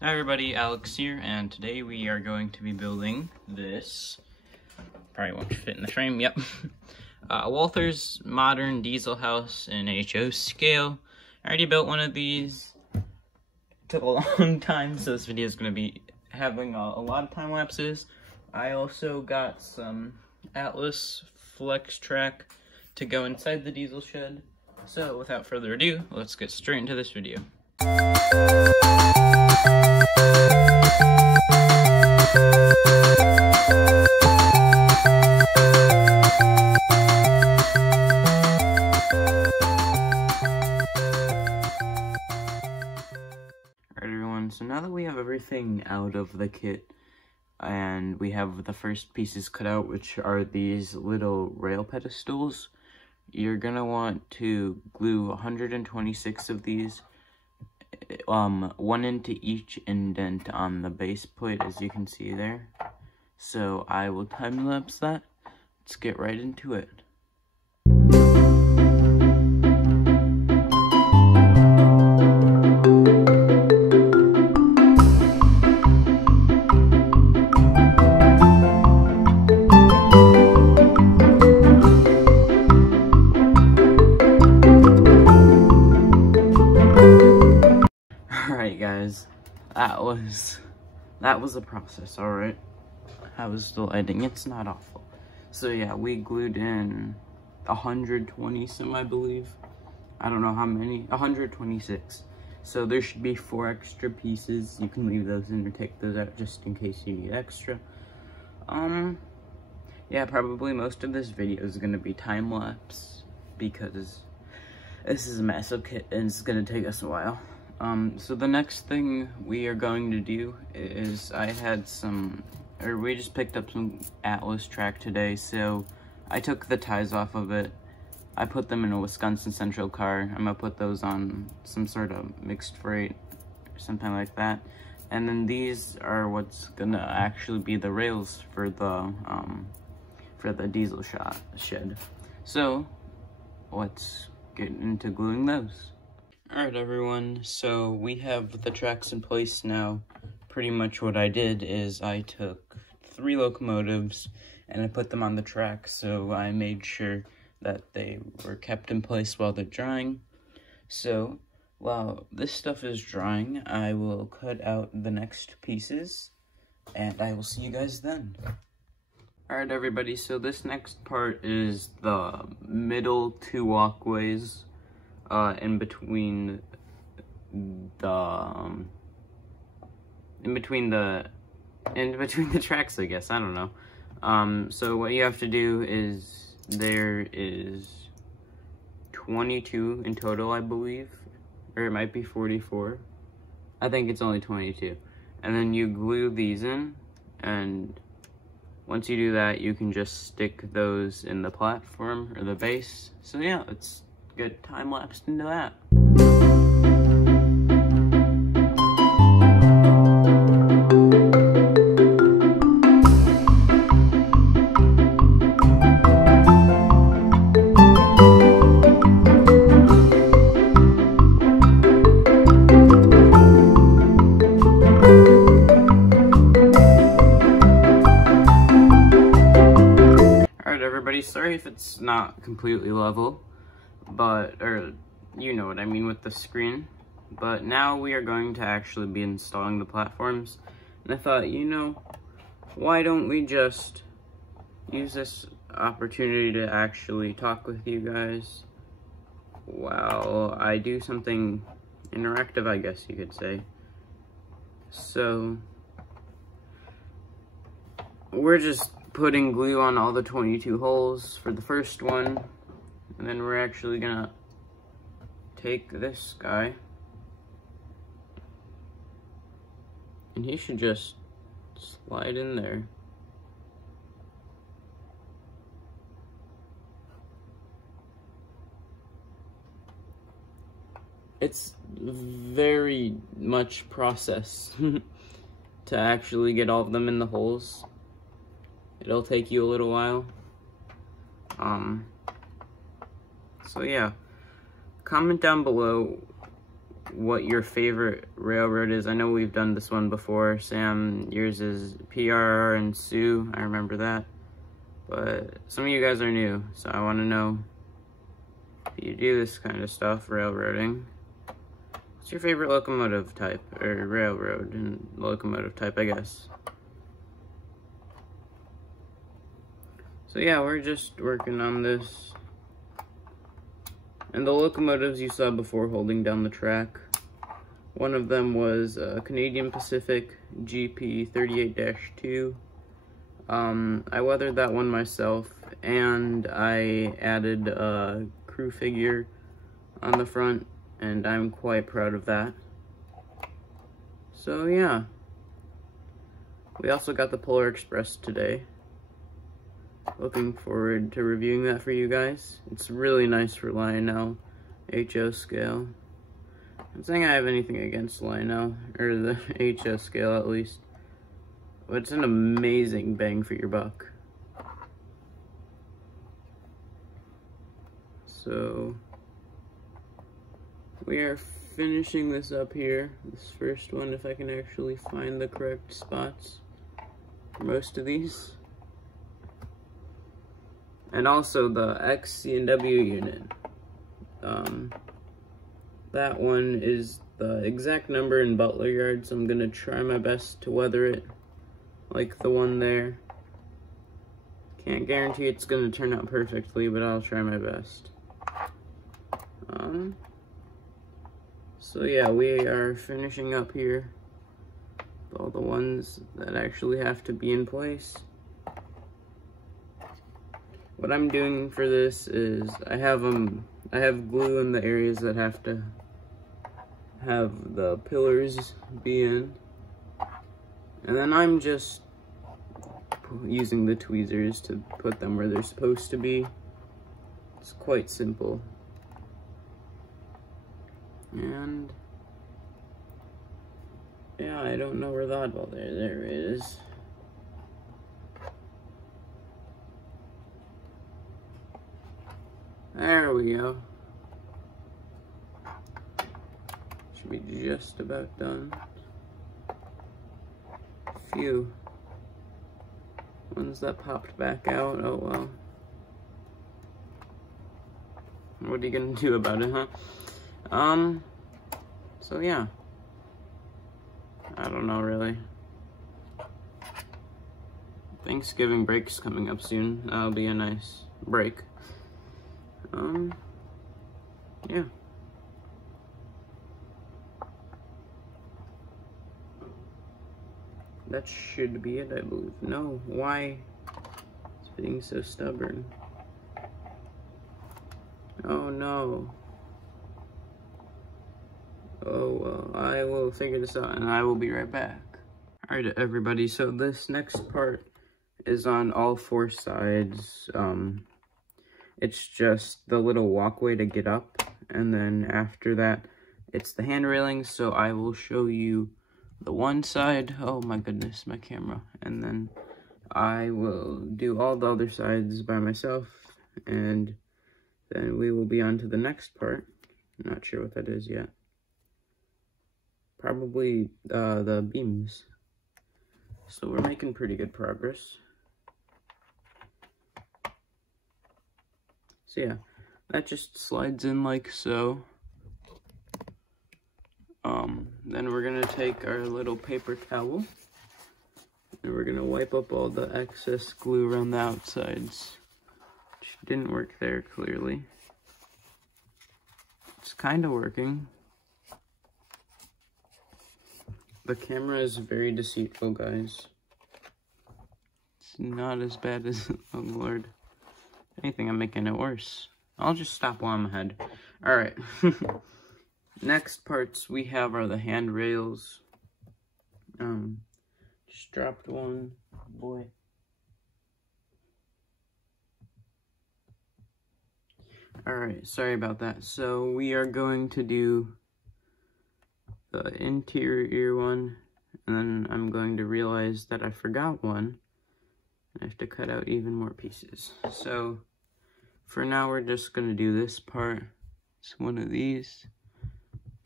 Hi everybody, Alex here, and today we are going to be building this. Probably won't fit in the frame, yep. Walthers modern diesel house in HO scale. I already built one of these. It took a long time, so this video is going to be having a lot of time lapses. I also got some Atlas Flex track to go inside the diesel shed. So without further ado, let's get straight into this video. Alright everyone, so now that we have everything out of the kit and we have the first pieces cut out, which are these little rail pedestals, you're gonna want to glue 126 of these, one into each indent on the base plate, as you can see there. So I will time lapse that. Let's get right into it. Alright guys, that was a process, alright? How was the lighting? It's not awful. So yeah, we glued in 120 some, I believe. I don't know how many, 126. So there should be 4 extra pieces. You can leave those in or take those out just in case you need extra. Yeah, probably most of this video is gonna be time-lapse because this is a massive kit and it's gonna take us a while. So the next thing we are going to do is we just picked up some Atlas track today, so I took the ties off of it. I put them in a Wisconsin Central car. I'm gonna put those on some sort of mixed freight or something like that. And then these are what's gonna actually be the rails for the diesel shed. So let's get into gluing those. Alright everyone, so we have the tracks in place now. Pretty much what I did is I took 3 locomotives and I put them on the track, so I made sure that they were kept in place while they're drying. So while this stuff is drying, I will cut out the next pieces and I will see you guys then. Alright everybody, so this next part is the middle 2 walkways in between the tracks, I guess. I don't know. So what you have to do is there is 22 in total, I believe, or it might be 44. I think it's only 22. And then you glue these in, and once you do that, you can just stick those in the platform or the base. So yeah, let's get time-lapsed into that. Alright everybody, sorry if it's not completely level, or you know what I mean with the screen, but now we are going to actually be installing the platforms, and I thought, you know, why don't we just use this opportunity to actually talk with you guys while I do something interactive, I guess you could say. So we're just putting glue on all the 22 holes for the first one. And then we're actually gonna take this guy, and he should just slide in there. It's very much process to actually get all of them in the holes. It'll take you a little while. So yeah, comment down below what your favorite railroad is. I know we've done this one before. Sam, yours is PRR and Sue. I remember that. But some of you guys are new, so I want to know if you do this kind of stuff, railroading. What's your favorite locomotive type, or railroad and locomotive type, I guess? So yeah, we're just working on this. And the locomotives you saw before holding down the track, one of them was a Canadian Pacific GP 38-2. I weathered that one myself, and I added a crew figure on the front, and I'm quite proud of that. So yeah, we also got the Polar Express today. Looking forward to reviewing that for you guys. It's really nice for Lionel HO scale. I'm saying I have anything against Lionel, or the HO scale at least. But it's an amazing bang for your buck. So we are finishing this up here. This first one, if I can actually find the correct spots for most of these. And also the XC&W unit. That one is the exact number in Butler Yard, so I'm gonna try my best to weather it like the one there. Can't guarantee it's gonna turn out perfectly, but I'll try my best. So yeah, we are finishing up here with all the ones that actually have to be in place. What I'm doing for this is I have glue in the areas that have to have the pillars be in, and then I'm just using the tweezers to put them where they're supposed to be. It's quite simple. And yeah, I don't know where the oddball there it is. There we go. Should be just about done. Phew. Ones that popped back out, oh well. What are you gonna do about it, huh? So yeah. I don't know really. Thanksgiving break's coming up soon. That'll be a nice break. Yeah. That should be it, I believe. No, why? It's being so stubborn. Oh no. Oh well, I will figure this out and I will be right back. Alright everybody, so this next part is on all four sides. It's just the little walkway to get up, and then after that, it's the hand railings, so I will show you the one side. Oh my goodness, my camera. And then I will do all the other sides by myself, and then we will be on to the next part. I'm not sure what that is yet. Probably the beams. So we're making pretty good progress. So yeah, that just slides in like so. Then we're gonna take our little paper towel and we're gonna wipe up all the excess glue around the outsides, which didn't work there clearly. It's kind of working. The camera is very deceitful, guys. It's not as bad as, oh lord. If anything, I'm making it worse. I'll just stop while I'm ahead. Alright. Next parts we have are the handrails. Just dropped one. Boy. Alright, sorry about that. So we are going to do the interior one, and then I'm going to realize that I forgot one. I have to cut out even more pieces. So for now we're just gonna do this part. It's one of these.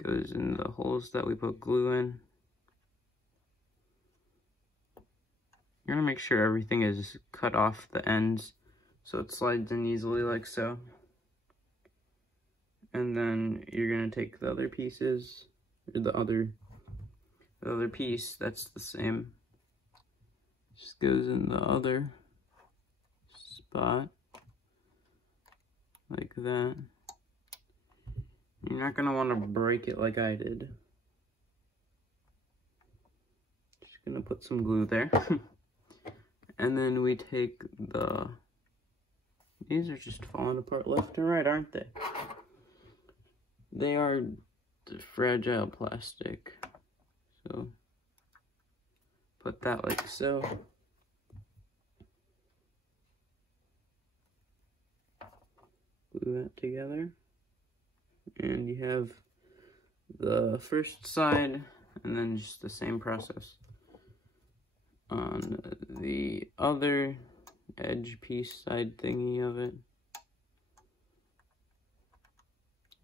goes in the holes that we put glue in. You're gonna make sure everything is cut off the ends so it slides in easily like so. And then you're gonna take the other pieces, or the other piece that's the same. Just goes in the other spot, like that. You're not gonna want to break it like I did. Just gonna put some glue there. And then we take these are just falling apart left and right, aren't they? They are fragile plastic. So, put that like so. Glue that together. And you have the first side, and then just the same process on the other edge piece side thingy of it,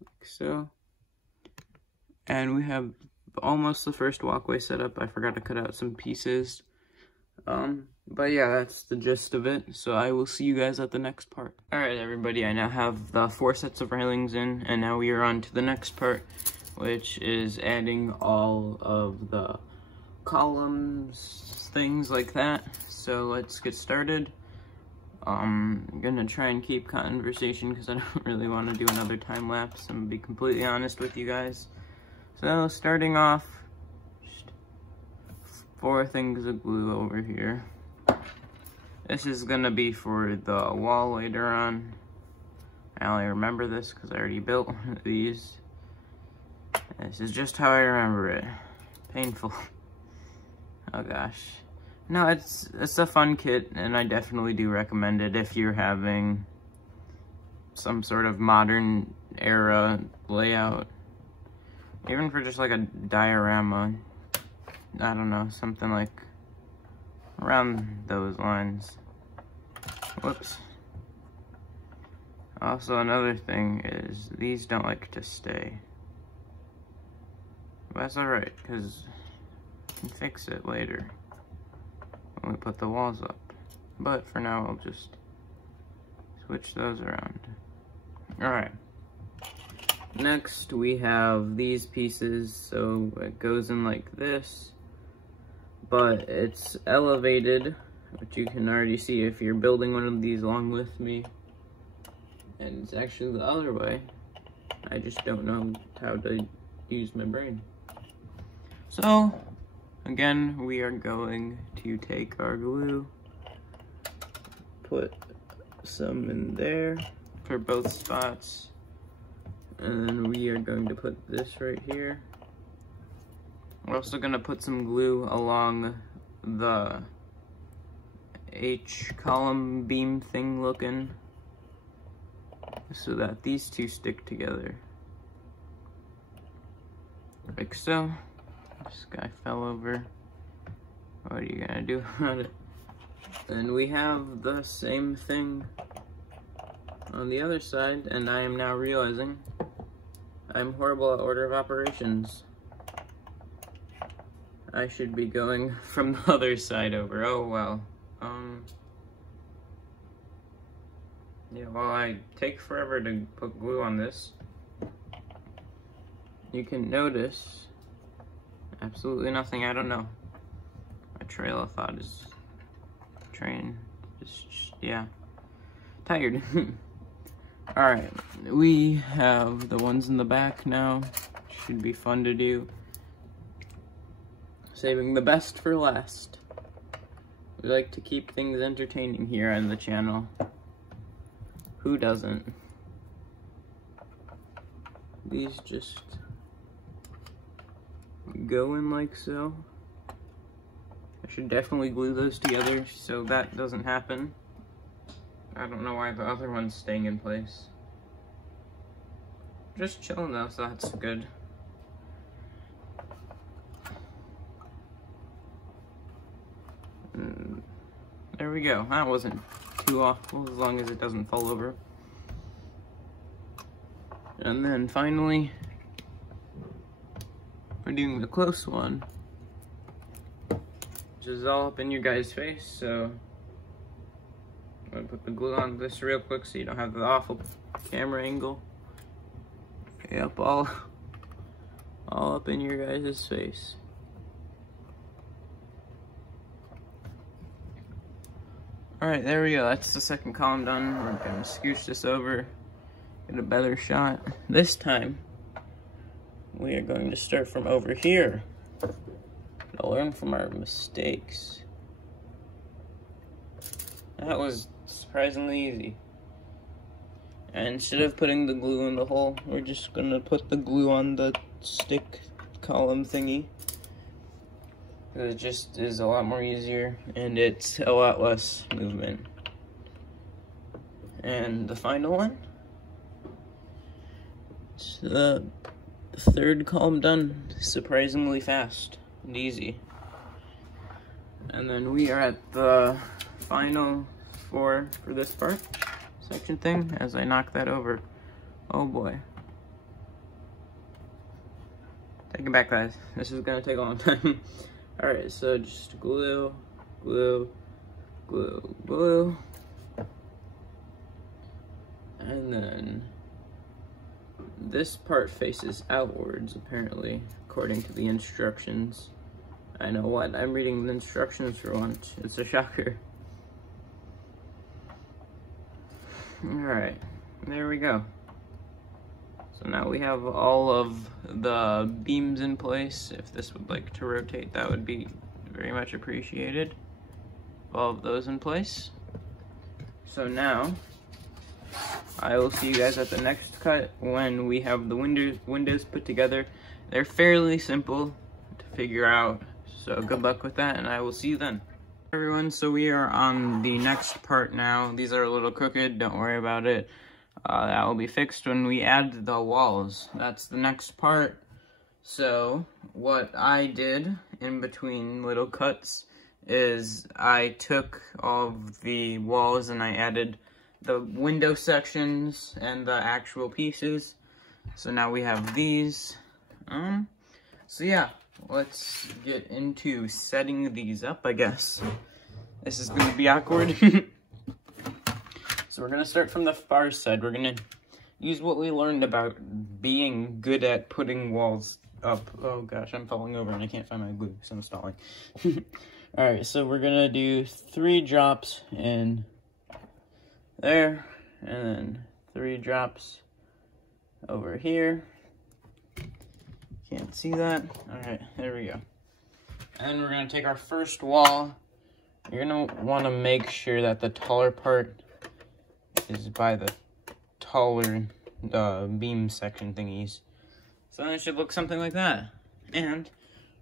like so. And we have almost the first walkway set up. I forgot to cut out some pieces, but yeah, that's the gist of it. So I will see you guys at the next part. All right, everybody, I now have the 4 sets of railings in, and now we are on to the next part, which is adding all of the columns, things like that. So let's get started. I'm gonna try and keep conversation because I don't really want to do another time lapse. I'm gonna be completely honest with you guys. So starting off, just 4 things of glue over here. This is gonna be for the wall later on. I only remember this because I already built one of these. This is just how I remember it. Painful. Oh gosh. No, it's a fun kit, and I definitely do recommend it if you're having some sort of modern era layout. Even for just like a diorama. I don't know, something like around those lines. Whoops. Also, another thing is these don't like to stay. But that's alright, because I can fix it later when we put the walls up. But for now, I'll just switch those around. Alright. Next, we have these pieces, so it goes in like this, but it's elevated, which you can already see if you're building one of these along with me. And it's actually the other way. I just don't know how to use my brain. So, again, we are going to take our glue, put some in there for both spots, and then we are going to put this right here. We're also going to put some glue along the H column beam thing looking, so that these two stick together. Like so. This guy fell over. What are you gonna do about it? And we have the same thing on the other side, and I am now realizing I'm horrible at order of operations. I should be going from the other side over. Oh well. Yeah, while I take forever to put glue on this, you can notice absolutely nothing. I don't know. My trail of thought is yeah, tired. Alright, we have the ones in the back now. Should be fun to do. Saving the best for last. We like to keep things entertaining here on the channel. Who doesn't? These just go in like so. I should definitely glue those together so that doesn't happen. I don't know why the other one's staying in place. Just chilling though, so that's good. And there we go. That wasn't too awful as long as it doesn't fall over. And then finally, we're doing the close one, which is all up in your guys' face. So I'm gonna put the glue on this real quick so you don't have the awful camera angle. Yep, all up in your guys' face. Alright, there we go. That's the second column done. We're gonna scooch this over, get a better shot. This time, we are going to start from over here to learn from our mistakes. That was surprisingly easy. And instead of putting the glue in the hole, we're just gonna put the glue on the stick column thingy. It just is a lot more easier, and it's a lot less movement. And the final one, it's the third column done surprisingly fast and easy. And then we are at the final four for this part. Section thing as I knock that over. Oh boy. Take it back, guys. This is gonna take a long time. Alright, so just glue, glue, glue, glue. And then this part faces outwards, apparently, according to the instructions. I know what, I'm reading the instructions for once. It's a shocker. Alright, there we go. So now we have all of the beams in place. If this would like to rotate, that would be very much appreciated. All of those in place. So now, I will see you guys at the next cut when we have the windows put together. They're fairly simple to figure out, so good luck with that, and I will see you then. Everyone, so we are on the next part now. These are a little crooked, don't worry about it. That will be fixed when we add the walls. That's the next part. So what I did in between little cuts is I took all of the walls and I added the window sections and the actual pieces. So now we have these. So yeah. Let's get into setting these up, I guess. This is going to be awkward. So we're going to start from the far side. We're going to use what we learned about being good at putting walls up. Oh gosh, I'm falling over and I can't find my glue, so I'm stalling. Alright, so we're going to do 3 drops in there, and then 3 drops over here. Can't see that. Alright, there we go. And we're going to take our first wall. You're going to want to make sure that the taller part is by the taller beam section thingies. So then it should look something like that. And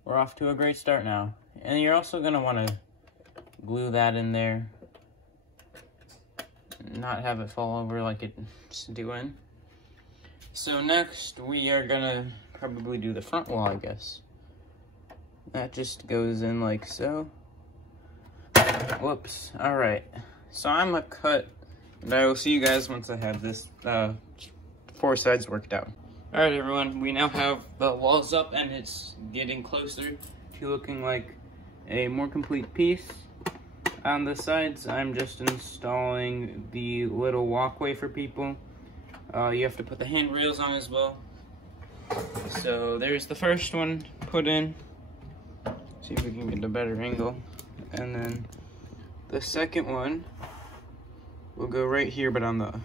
we're off to a great start now. And you're also going to want to glue that in there. Not have it fall over like it's doing. So next we are going to probably do the front wall, I guess. That just goes in like so. Whoops. Alright. So I'm gonna cut, and I will see you guys once I have this 4 sides worked out. Alright everyone, we now have the walls up and it's getting closer to looking like a more complete piece. On the sides, I'm just installing the little walkway for people. You have to put the handrails on as well. So there's the first one put in. See if we can get a better angle. And then the second one will go right here, but on the,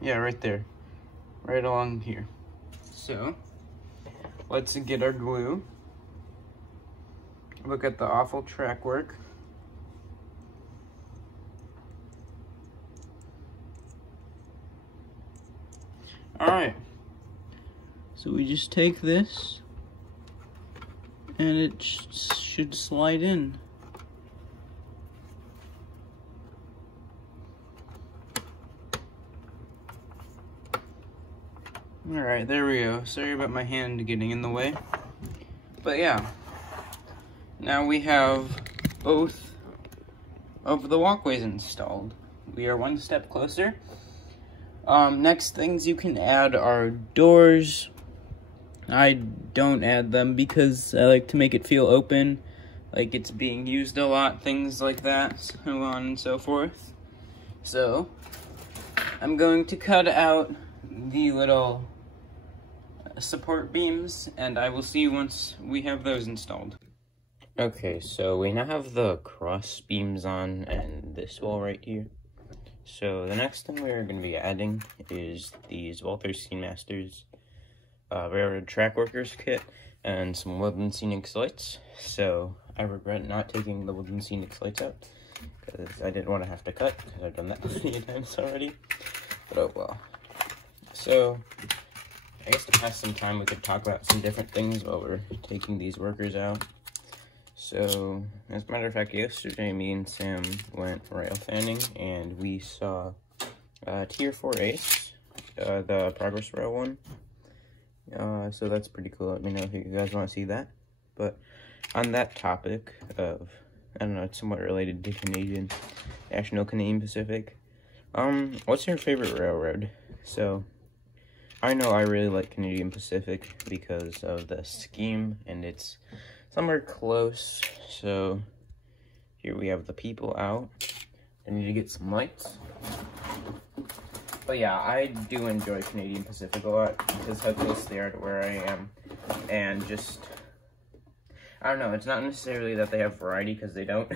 yeah, right there. Right along here. So let's get our glue. Look at the awful track work. Alright. So we just take this, and it should slide in. Alright, there we go. Sorry about my hand getting in the way. But yeah, now we have both of the walkways installed. We are one step closer. Next things you can add are doors I don't add them because I like to make it feel open, like it's being used a lot, things like that, so on and so forth. So, I'm going to cut out the little support beams, and I will see you once we have those installed. Okay, so we now have the cross beams on and this wall right here. So the next thing we're going to be adding is these Walthers Scenemasters Railroad Track Workers kit and some Woodland Scenic lights. So I regret not taking the Woodland Scenic lights out because I didn't want to have to cut because I've done that many times already. But oh well. So I guess to pass some time we could talk about some different things while we're taking these workers out. So, as a matter of fact, yesterday me and Sam went rail fanning and we saw Tier 4 Ace, the Progress Rail one. So that's pretty cool. Let me know if you guys want to see that. But on that topic of, I don't know, it's somewhat related to National Canadian Pacific. What's your favorite railroad? So, I know I really like Canadian Pacific because of the scheme and it's somewhere close. So here we have the people out. I need to get some lights. But yeah, I do enjoy Canadian Pacific a lot because how close they are to where I am. And just, I don't know, it's not necessarily that they have variety because they don't.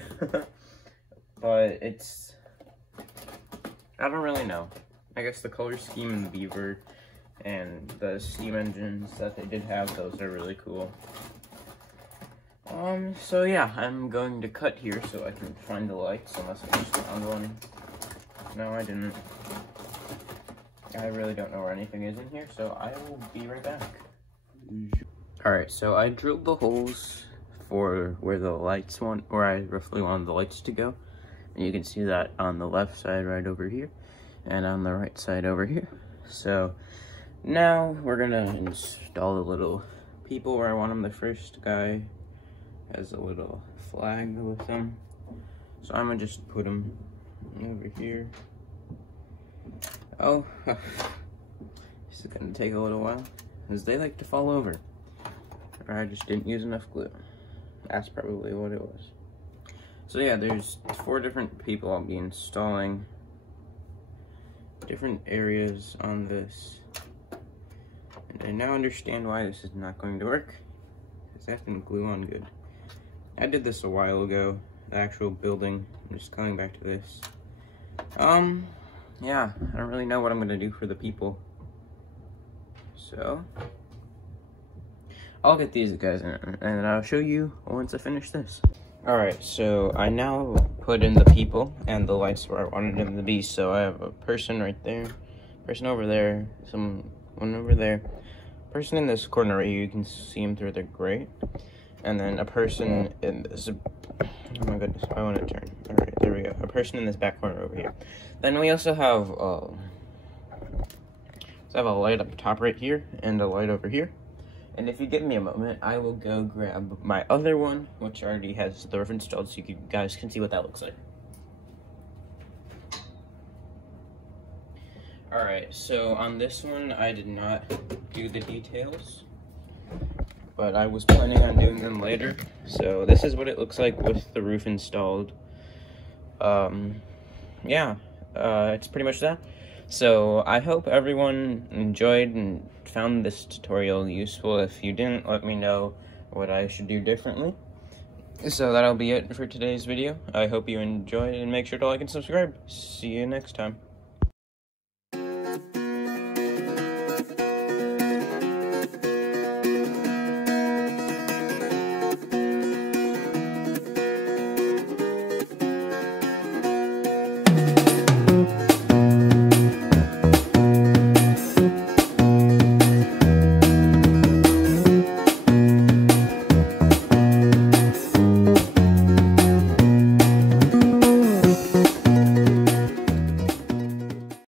But it's, I don't really know. I guess the color scheme and the beaver and the steam engines that they did have, those are really cool. So yeah, I'm going to cut here so I can find the lights, unless I just found one. No, I didn't. I really don't know where anything is in here, so I will be right back. Alright, so I drilled the holes for where the lights where I roughly wanted the lights to go. And you can see that on the left side right over here, and on the right side over here. So, now we're gonna install the little people where I want them. The first guy has a little flag with them, so I'm gonna just put them over here. Oh, this is gonna take a little while because they like to fall over, or I just didn't use enough glue. That's probably what it was. So yeah, there's 4 different people I'll be installing different areas on this, and I now understand why this is not going to work because I have to glue on good. I did this a while ago, the actual building. I'm just coming back to this. Yeah, I don't really know what I'm gonna do for the people. So, I'll get these guys in, and I'll show you once I finish this. Alright, so I now put in the people and the lights where I wanted them to be. So I have a person right there, person over there, one over there, person in this corner right here, you can see them through the grate. And then a person in this, oh my goodness, I want to turn. Alright, there we go. A person in this back corner over here. Then we also have, a light up top right here, and a light over here. And if you give me a moment, I will go grab my other one, which already has the roof installed, so you guys can see what that looks like. Alright, so on this one, I did not do the details, but I was planning on doing them later. So this is what it looks like with the roof installed. Yeah, it's pretty much that. So I hope everyone enjoyed and found this tutorial useful. If you didn't, let me know what I should do differently. So that'll be it for today's video. I hope you enjoyed, and make sure to like and subscribe. See you next time.